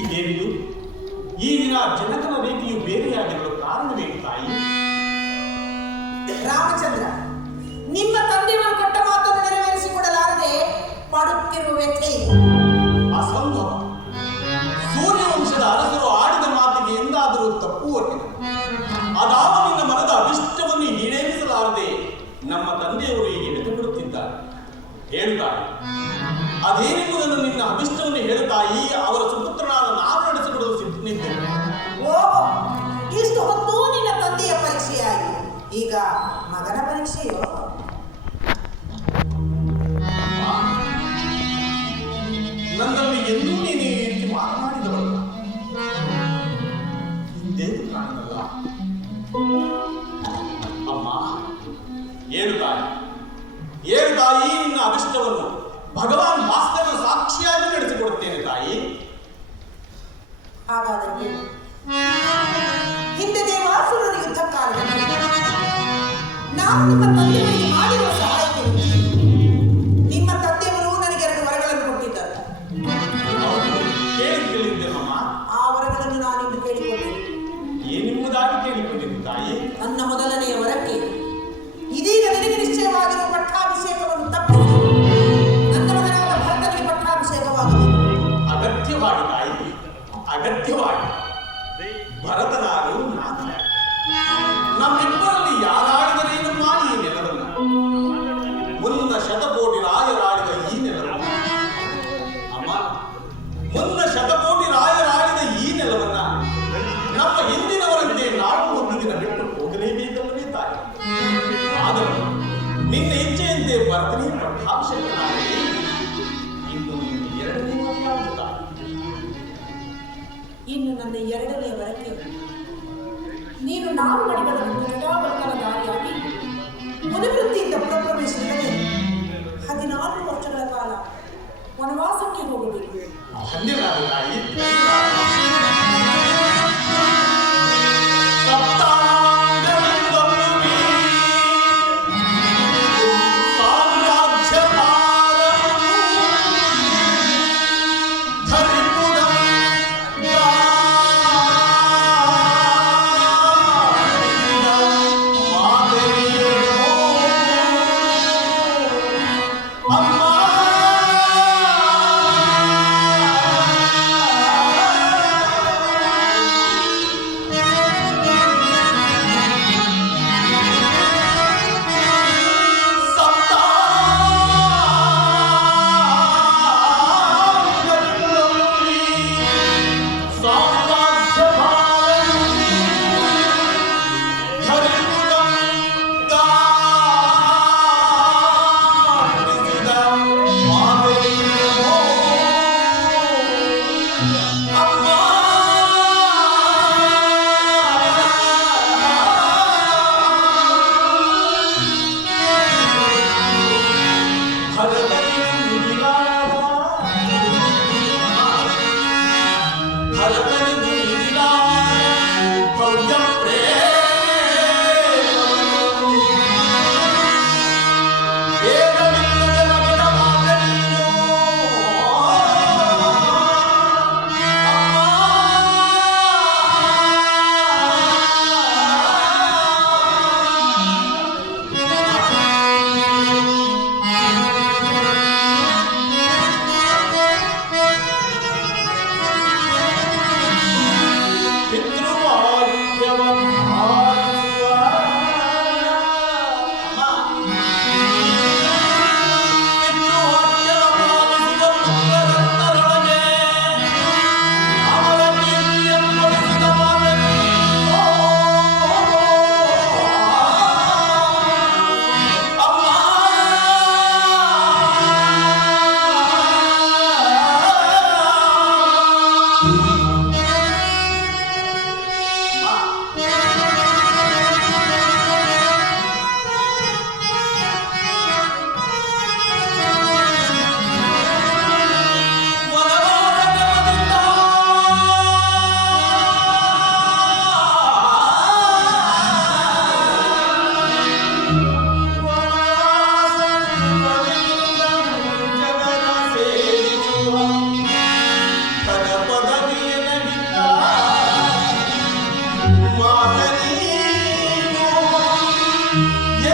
ಇದೇನಿದು? ಈ ದಿನ ಜನಕನ ರೀತಿಯು ಬೇರೆಯಾಗಿರಲು ಕಾರಣವೇನು ತಾಯಿ? ರಾಮಚಂದ್ರ, ನಿಮ್ಮ ತಂದೆಯವರು ಕೊಟ್ಟ ಮಾತನ್ನು ನೆರವೇರಿಸಿಕೊಡಲಾರದೆ ಪಡುತ್ತಿರುವ ವ್ಯಕ್ತಿ ಅಸಂಭವ. ಸೂರ್ಯವಂಶದ ಅರಸರು ಆಡಿದ ಮಾತಿಗೆ ಎಂದಾದರೂ ತಪ್ಪುವರೆ. ಅದಾವ ನಿನ್ನ ಮನದ ಅಭಿಷ್ಟವನ್ನು ಈಡೇರಿಸಲಾರದೆ ನಮ್ಮ ತಂದೆಯವರು ಈಗ ಎಳೆದುಬಿಡುತ್ತಿದ್ದಾರೆ. ಹೇಳುತ್ತಾರೆ, ಅದೇನೆಂಬುದನ್ನು ನಿನ್ನ ಅಭಿಷ್ಟವನ್ನು ಹೇಳುತ್ತಾಯಿ. ಅವರ ಸುಪುತ್ರನಾದ ನಾನು ನಡೆಸಿಕೊಡಲು ಸಿದ್ಧನಿದ್ದೇನೆ. ಓ, ಇಷ್ಟು ಹೊತ್ತು ನಿನ್ನ ತಂದೆಯ ಪರೀಕ್ಷೆಯಾಗಿ ಈಗ ಮಗನ ಪರೀಕ್ಷೆಯೋ? ನನ್ನಲ್ಲಿ ಎಂದೂ ನೀನು ಈ ರೀತಿ ಮಾತನಾಡಿದವಲ್ಲ. ಹಿಂದೇನು ಕಾಣಲ್ಲ. ಅಮ್ಮ, ಹೇಳುತ್ತಾಯಿ ನಿನ್ನ ಅಭಿಷ್ಟವನ್ನು ಭಗವಾನ್ ಭಾಸ್ಕರನ ಸಾಕ್ಷಿಯಾಗಿ ನಡೆಸಿಕೊಡುತ್ತೇನೆ ತಾಯಿ. ಹಾಗಾದರೆ ಹಿಂದೆ ದೇವಾಸುರರ ಯುದ್ಧ ಕಾಲದಲ್ಲಿ ನಾನು ನಿಮ್ಮ ತಂದೆಯವರಿಗೆ ಮಾಡಿರುವ ಸಹಾಯಕ್ಕೆ ನಿಮ್ಮ ತಂದೆಯವರು ನನಗೆ 2 ವರಗಳನ್ನು ಕೊಟ್ಟಿದ್ದಾರೆ. ಕೇಳಿದ್ದೇನಮ್ಮ? ಆ ವರಗಳನ್ನು ನಾನಿಂದು ಕೇಳಿಕೊಂಡೆ. ಏನೆಂಬುದಾಗಿ ಕೇಳಿಕೊಂಡಿದ್ದೆ ತಾಯಿ? ನನ್ನ ಮೊದಲನೆಯ ವರಕ್ಕೆ ಇದೀಗ ನಿನಗೆ ನಿಶ್ಚಯವಾಗಿರುವ ಪಟ್ಟಾಭಿಷೇಕವನ್ನು ತಪ್ಪಿಸಿ ನನ್ನ ಮಗನಾದ ಭರತನಿಗೆ ಪಟ್ಟಾಭಿಷೇಕವಾಗಬೇಕು. ಅಗತ್ಯವಾಗಿ ತಾಯಿ, ಅಗತ್ಯವಾಗಿ. ಭರತನಾರು ನಾನು. ನಮ್ಮಿಬ್ಬರಲ್ಲಿ ಯಾರಾಡಿದರೇನು ಮಾಡಿ ಈ ನೆಲವನ್ನ, ಮುನ್ನ ಶತಕೋಟಿ ರಾಯರಾಡಿದ ಈ ನೆಲವನ್ನ, ಅಮ್ಮ, ಮುನ್ನ ಶತಕೋಟಿ ರಾಯರಾಡಿದ ಈ ನೆಲವನ್ನ ನಮ್ಮ ಹಿಂದಿನವರಂತೆ ನಾವು ಒಂದು ದಿನ ಬಿಟ್ಟು ಹೋಗಲೇಬೇಕಲ್ಲವೇ ತಾಯಿ? ಆದರೂ ನಿನ್ನ ಇಚ್ಛೆಯಂತೆ ಭರತನೇ ಪಟ್ಟಾಭಿಷೇಕನಾಗಿ ಇನ್ನು ನಿನ್ನ 2ನೇ ಮದುವೆಯಾಗುವುದು ತಾಯಿ. ಇನ್ನು ನನ್ನ 2ನೇ ವರಕ್ಕೆ ನೀನು 4 ಅಡಿಗಳನ್ನು ಪ್ರಜಾವರ್ಗನ ದಾರಿಯಾಗಿ ಮುನಿವೃತ್ತಿಯಿಂದ ಪುರಪ್ರವೇಶಿಸಿದರೆ 14 ವರ್ಷಗಳ ಕಾಲ ವನವಾಸಕ್ಕೆ ಹೋಗಬೇಕು. ಧನ್ಯವಾದ ತಾಯಿ.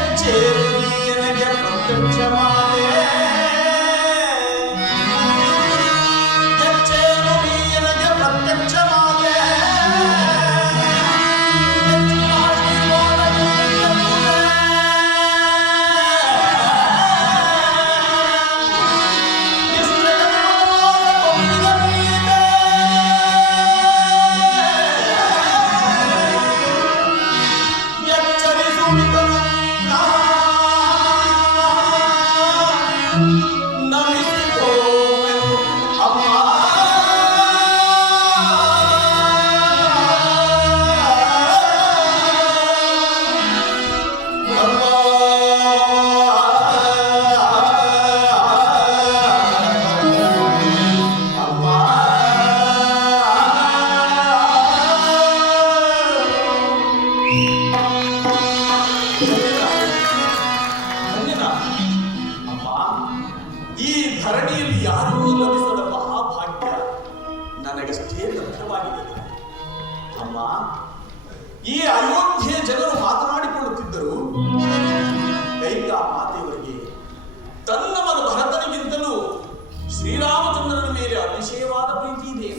ಎಚ್ಚೇರು ನನಗೆ ಪ್ರತ್ಯಕ್ಷವಾದೆ ಎಚ್ಚೇರು ನನಗೆ ಪ್ರತ್ಯಕ್ಷವಾದೆ ಹೆಚ್ಚಿನ ಈ ಧರಣಿಯಲ್ಲಿ ಯಾರೂ ಲಭಿಸದ ಮಹಾಭಾಗ್ಯ ನನಗಷ್ಟೇ ಲಭ್ಯವಾಗಿದೆ. ಅಮ್ಮ, ಈ ಅಯೋಧ್ಯೆಯ ಜನರು ಮಾತನಾಡಿಕೊಳ್ಳುತ್ತಿದ್ದರು, ಕೈಕಾ ಮಾತೆಯವರಿಗೆ ತನ್ನ ಮಗ ಭರತನಿಗಿಂತಲೂ ಶ್ರೀರಾಮಚಂದ್ರನ ಮೇಲೆ ಅತಿಶಯವಾದ ಪ್ರೀತಿ ಇದೆ.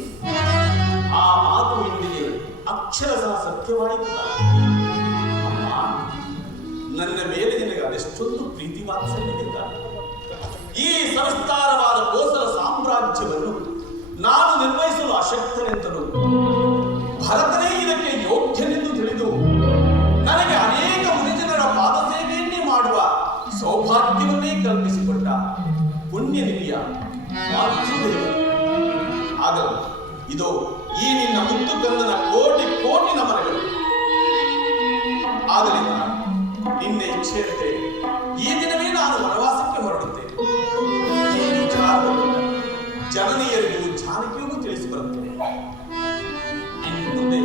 ಆ ಮಾತು ಇಂದಿಗೆ ಅಕ್ಷರಶಃ ಸತ್ಯವಾಯಿತು. ಅಮ್ಮ, ನನ್ನ ಮೇಲೆ ನಿನಗೆ ಅದೆಷ್ಟೊಂದು ಪ್ರೀತಿ ವಾತ್ಸಲ್ಯವಿದ್ದಾರೆ. ಈ ಸಂಸ್ಕಾರವಾದ ಕೋಸಲ ಸಾಮ್ರಾಜ್ಯವನ್ನು ನಾನು ನಿರ್ವಹಿಸಲು ಅಶಕ್ತನೆಂತಲೂ ಭರತನೇ ಇದಕ್ಕೆ ಯೋಗ್ಯನೆಂದು ತಿಳಿದು ನನಗೆ ಅನೇಕ ಮುನಿಜನರ ಪಾದಸೇವೆಯನ್ನೇ ಮಾಡುವ ಸೌಭಾಗ್ಯವನ್ನೇ ಕಲ್ಪಿಸಿಕೊಟ್ಟ ಪುಣ್ಯನಿಧಿಯ ವಾಸುದೇವ. ಆಗಲು ಇದೋ ಈ ನಿನ್ನ ಮುತ್ತು ಕಂದನ ಕೋಟಿ ಕೋಟಿ ನಮನಗಳು. ಆಗಲಿಲ್ಲ ನಿನ್ನೆ ಇಚ್ಛೆಯಂತೆ ಈ ದಿನವೇ ನಾನು ವನವಾಸಕ್ಕೆ ಹೊರಡುತ್ತೇನೆ. ಈ ವಿಚಾರವನ್ನು ಜನನಿಯರಿಗೂ ಜಾನಕಿಯೂ ತಿಳಿಸಿ ಬರುತ್ತೇನೆ. ಇನ್ನು ಮುಂದೆ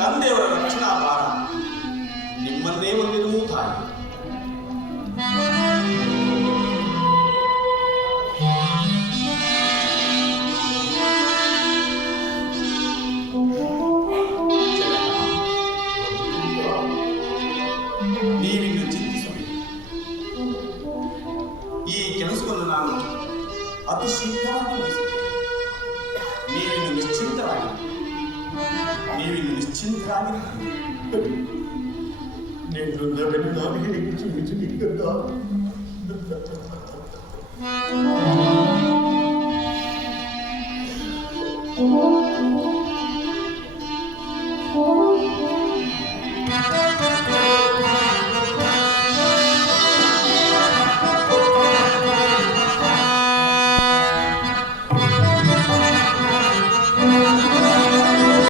ತಂದೆಯವರ ರಕ್ಷಣಾ ಭಾರ ನಿಮ್ಮನ್ನೇ ಹೊಂದಿರುವುದು ತಾಯಿ. ನೀವಿನ್ನು ಚಿಂತಿಸಬೇಕು. ಈ ಕೆಲಸವನ್ನು ನಾನು ಅತಿ ಶೀಘ್ರವಾಗಿ ಮುಗಿಸುತ್ತೇನೆ. ನೀವಿನ್ನು ನಿಶ್ಚಿಂತರಾಗಿ Oh